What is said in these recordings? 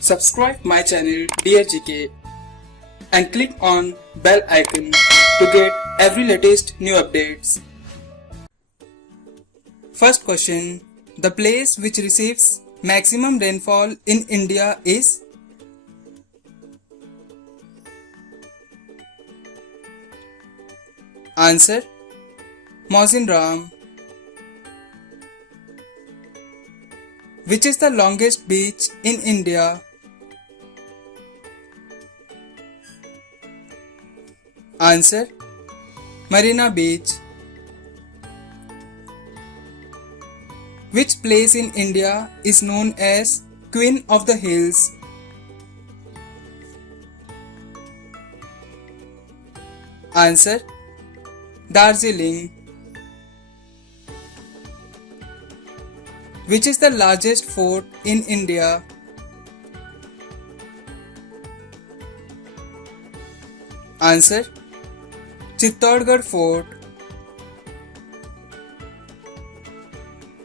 Subscribe my channel Dear GK and click on bell icon to get every latest new updates. First question. The place which receives maximum rainfall in India is? Answer. Mauzinram. Which is the longest beach in India? Answer. Marina Beach. Which place in India is known as Queen of the Hills? Answer. Darjeeling. Which is the largest fort in India? Answer. Chittorgarh Fort.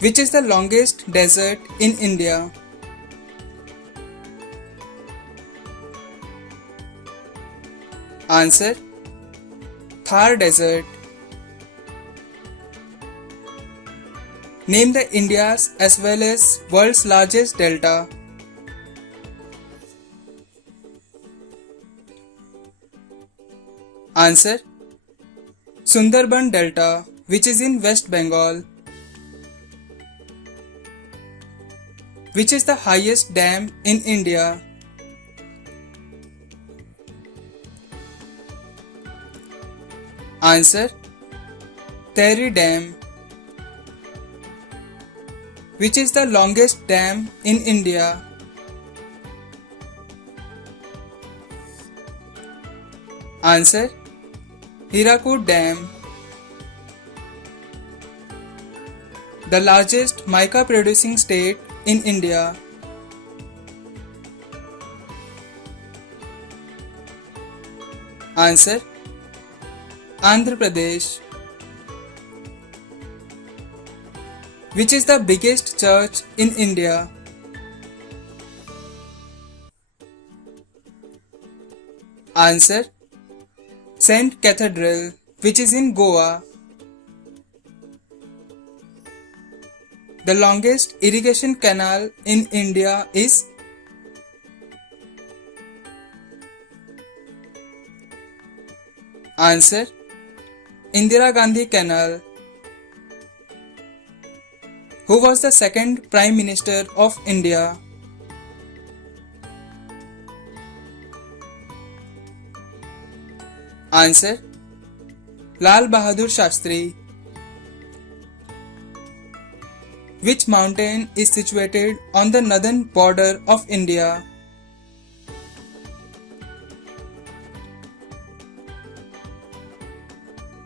Which is the longest desert in India? Answer. Thar Desert. Name the India's as well as world's largest delta. Answer. Sundarban Delta, which is in West Bengal. Which is the highest dam in India? Answer. Tehri Dam. Which is the longest dam in India? Answer. Hirakud Dam. The largest mica producing state in India. Answer. Andhra Pradesh. Which is the biggest church in India? Answer. Saint Cathedral, which is in Goa. The longest irrigation canal in India is? Answer. Indira Gandhi Canal. Who was the second Prime Minister of India? Answer. Lal Bahadur Shastri. Which mountain is situated on the northern border of India?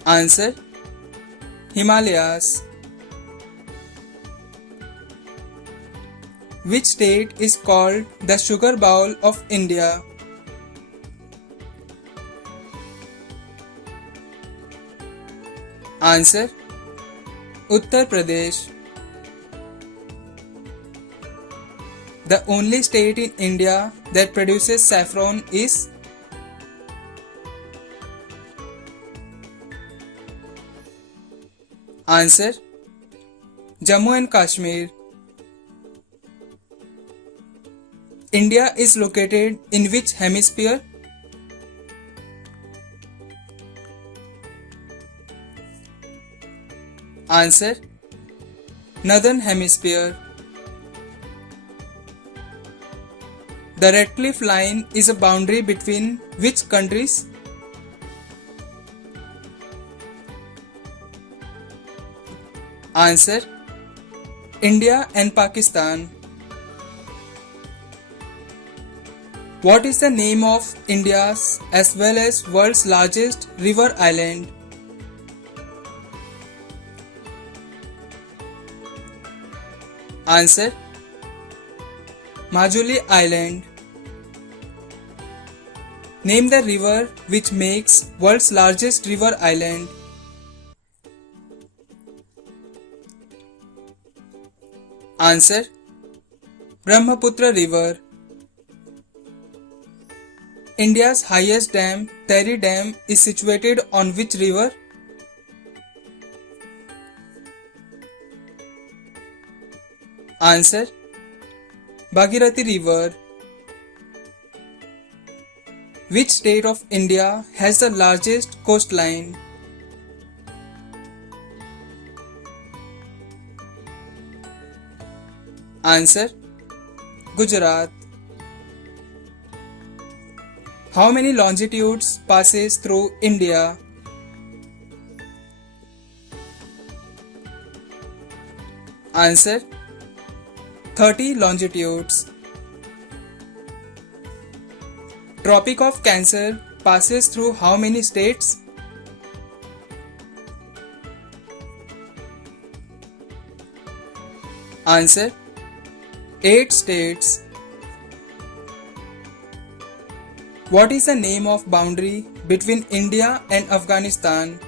Answer. Himalayas. Which state is called the Sugar Bowl of India? Answer. Uttar Pradesh. The only state in India that produces saffron is? Answer. Jammu and Kashmir. India is located in which hemisphere? Answer. Northern Hemisphere. The Redcliffe Line is a boundary between which countries? Answer. India and Pakistan. What is the name of India's as well as world's largest river island? Answer. Majuli Island. Name the river which makes world's largest river island. Answer. Brahmaputra River. India's highest dam, Tehri Dam, is situated on which river? Answer: Bhagirathi River. Which state of India has the largest coastline? Answer: Gujarat. How many longitudes passes through India? Answer: 30 longitudes. Tropic of Cancer passes through how many states? Answer: 8 states. What is the name of boundary between India and Afghanistan?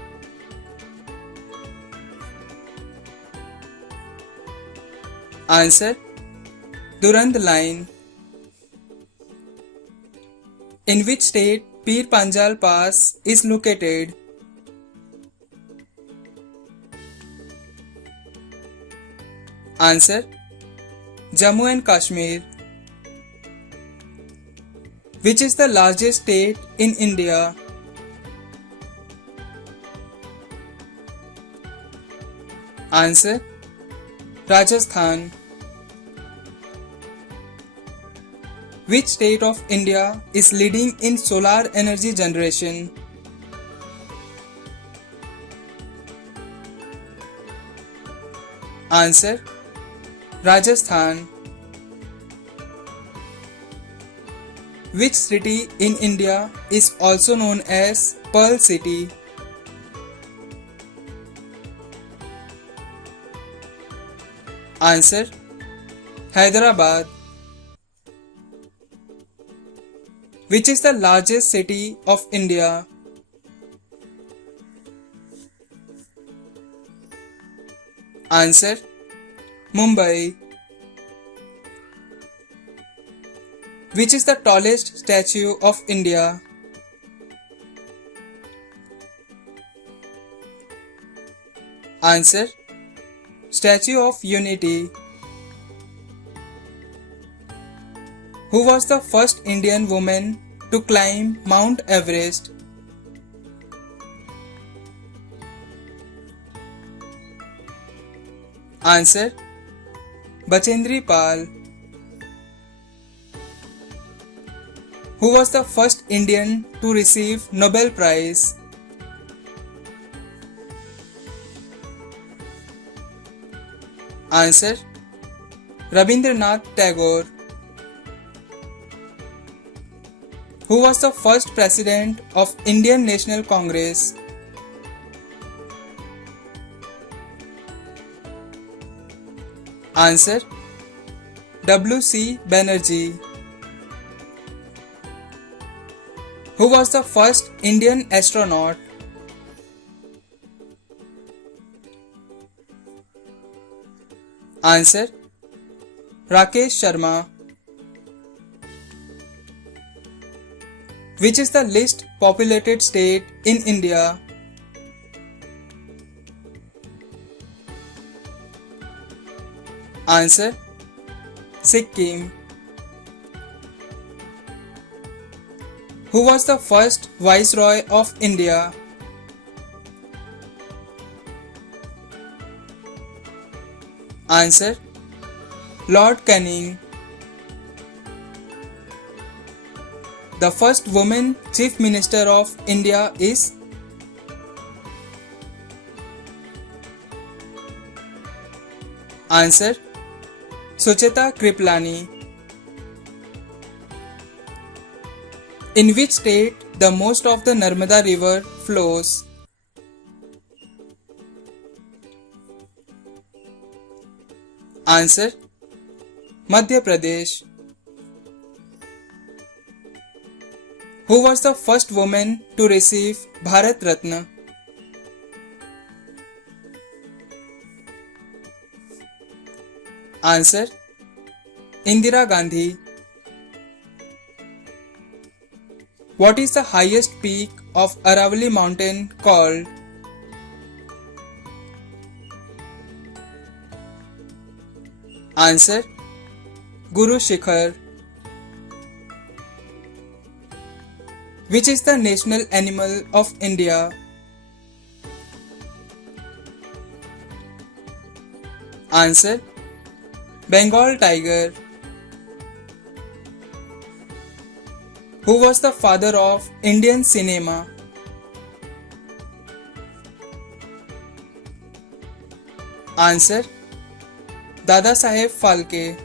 Answer: Durand Line. In which state Pir Panjal Pass is located? Answer: Jammu and Kashmir. Which is the largest state in India? Answer: Rajasthan. Which state of India is leading in solar energy generation? Answer: Rajasthan. Which city in India is also known as Pearl City? Answer: Hyderabad. Which is the largest city of India? Answer: Mumbai. Which is the tallest statue of India? Answer: Statue of Unity. Who was the first Indian woman to climb Mount Everest? Answer: Bachendri Pal. Who was the first Indian to receive Nobel Prize? Answer: Rabindranath Tagore. Who was the first president of Indian National Congress? Answer: W.C. Banerjee. Who was the first Indian astronaut? Answer: Rakesh Sharma. Which is the least populated state in India? Answer: Sikkim. Who was the first Viceroy of India? Answer: Lord Canning. The first woman Chief Minister of India is? Answer: Sucheta Kriplani. In which state the most of the Narmada River flows? Answer: Madhya Pradesh. Who was the first woman to receive Bharat Ratna? Answer: Indira Gandhi. What is the highest peak of Aravalli mountain called? Answer: Guru Shikhar. Which is the national animal of India? Answer: Bengal tiger. Who was the father of Indian cinema? Answer: Dada Saheb Phalke.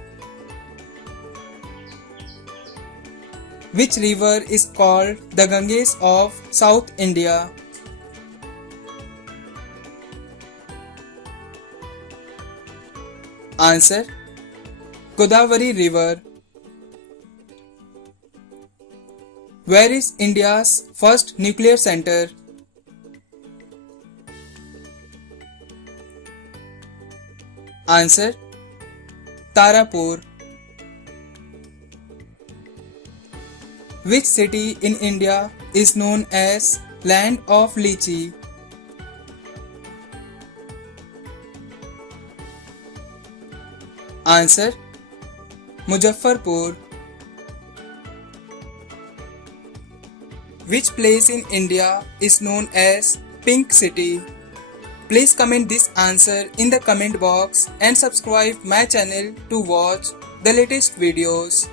Which river is called the Ganges of South India? Answer: Godavari river. Where is India's first nuclear center? Answer: Tarapur. Which city in India is known as Land of Lychee? Answer: Muzaffarpur. Which place in India is known as Pink City? Please comment this answer in the comment box and subscribe my channel to watch the latest videos.